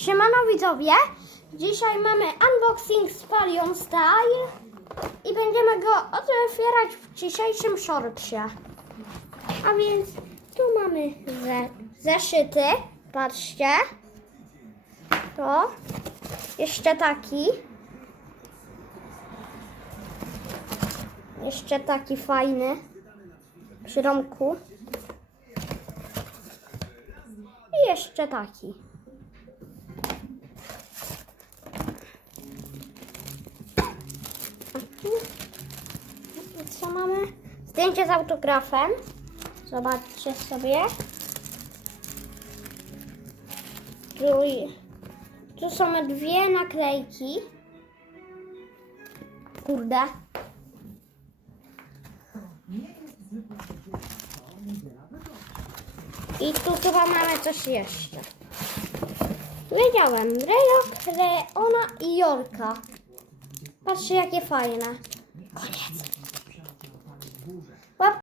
Siemano widzowie, dzisiaj mamy unboxing z Palion Style i będziemy go otwierać w dzisiejszym shortsie. A więc tu mamy ze, zeszyty, patrzcie. To, jeszcze taki. Jeszcze taki fajny przy rąku. I jeszcze taki. Co mamy? Zdjęcie z autografem. Zobaczcie sobie. Tu, są dwie naklejki. Kurde. I tu chyba mamy coś jeszcze. Wiedziałem. Rejok, Leona i Jorka. Patrzcie jakie fajne. Koniec.